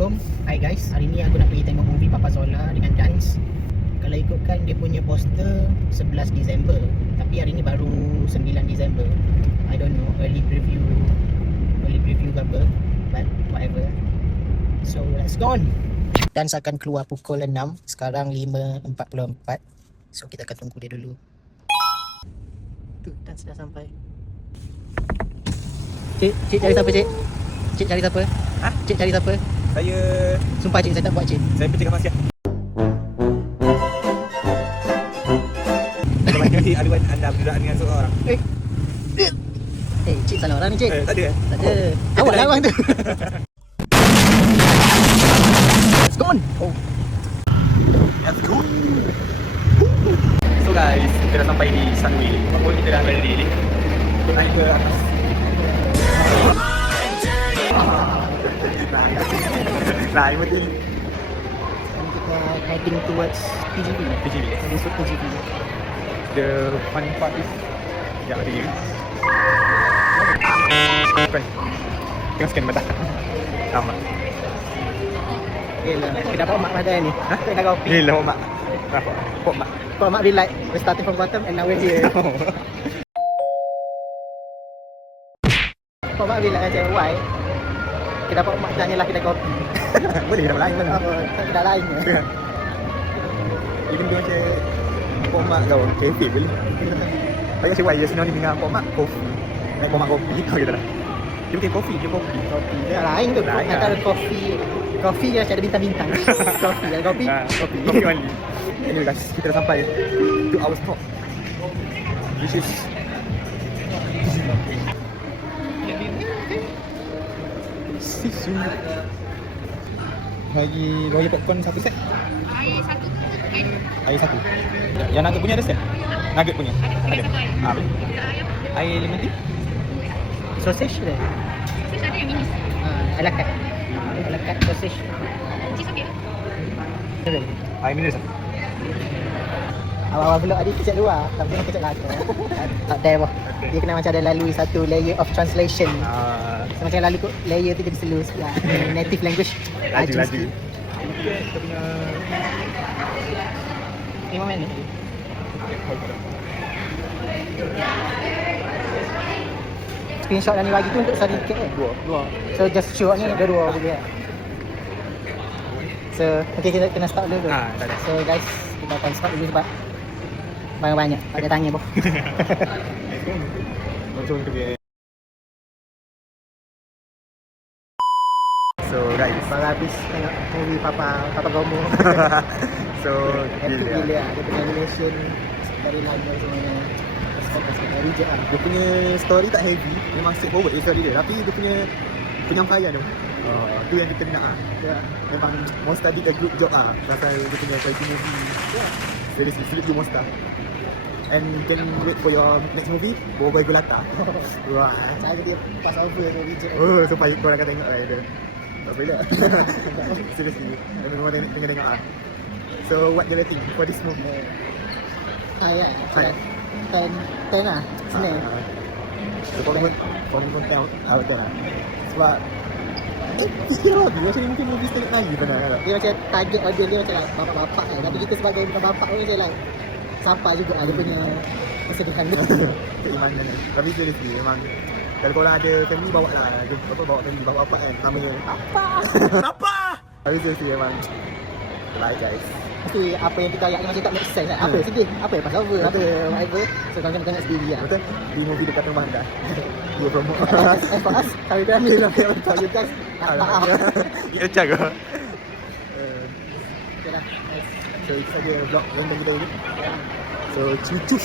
Assalamualaikum. Hai guys, hari ni aku nak pergi tengok movie Papa Zola dengan Dance. Kalau ikutkan dia punya poster 11 Disember, tapi hari ni baru 9 Disember. I don't know, early preview ke apa, but whatever. So let's go on. Dance akan keluar pukul 6, sekarang 5.44. So kita akan tunggu dia dulu. Tu, Dance dah sampai. Cik cari siapa cik? Cik cari siapa? Ha? Cik cari siapa? Saya... Sumpah cik, saya tak buat cik. Saya pencegah maksiat. Terima kasih aduan anda berderak dengan seorang. Cik salah orang ni cik. Tak ada. Tak ada. Awak lah orang tu. Let's go on. Oh. Let's go. So guys, kita dah sampai di Sunway. Walaupun kita dah berada di lift, kita naik ke atas. Naik betul. Sekarang kita heading towards PGV. Masuk PGV. The funny part is yang ada ni. Bukan. Tengah scan mata. Sama. Yelah, kita dapat mak pada ni. Ha? Kita dah kopi. Gila mak. Kenapa? Kok mak? Kalau mak be like, we're starting from bottom and now we're here. Kalau mak be like macam, why? Kita dapat mak tanya lah kita kopi. Boleh kita lain mana? Tak ada lain ke? Even dia macam Pok mak kau, kafe boleh. Banyak cik wire sini ni dengan Pok mak kopi. Naik Pok mak kopi, kau kata lah. Dia bukan kopi, dia kopi. Dia lain tu, Lain antara lah. kopi dia macam ada bintang-bintang. Kopi, ada kopi. Kopi only. Anyway guys, kita dah sampai to our stop, which is Sisu. Bagi royal popcorn satu set. Air satu. Yang nugget punya ada set? Nugget punya? Ada. Boleh. Air lemon tea? Sausage dia. Sausage ada yang mini. Ala carte. Ala carte sausage. Cheese okey ke? Betul. Air mineral satu. Awal-awal vlog adik kecil luar, tapi nak kecil lagi. Tak ada apa. Dia kena macam ada lalui satu layer of translation. So, macam lalu kot layer tu jadi slow sikit lah. Native language. Laju. sikit. Kita punya Lima minit. Screenshot yang ni bagi tu untuk certificate eh? Dua. So just show ni ada dua boleh lah. So okay, kita kena start dulu. tak ada. So guys, kita akan start dulu sebab banyak-banyak. Tak ada tanya pun. Macam tu dia. So guys, Baru habis tengok movie Papa Gomo. so Epic gila. gila lah. Dia punya animation dari lagu semuanya. Dari je lah. Dia punya story tak heavy, memang straightforward story dia, tapi dia punya penyampaian tu tu yang kita nak memang Monster did a good job pasal dia punya quality movie. Very sweet you Monster. And you can wait for your next movie, Boboiboy Gulata. Wah. Cara dia pass over tu reject. Oh, so payah korang akan tengok lah dia. Tak boleh lah. Seriously, memang tengok So what do you think for this movie? Ya. High. 10 lah. Senang. So korang pun tengok out lah. Sebab fikir lah dia macam mungkin movie setengah lagi pernah kan. Dia macam target audience dia macam lah bapak-bapak kan. Tapi kita sebagai bukan bapak pun macam lah sampai juga dia punya kesedihan dia. Keimanan ni. Tapi seriously memang kalau korang ada family bawa lah. Bawa family bawa apa kan namanya apa? Tapi seriously memang like guys. Mesti apa yang kita ayat ni macam tak make sense kan. Apa sedih? Apa yang pass over? Apa whatever. So korang kena tengok sendiri lah. Betul? Di movie dekat rumah anda. Dia promote. For us, kami berani lah untuk you guys. Ya jaga. Okay lah. So itu saja vlog yang kita ini. So cucus.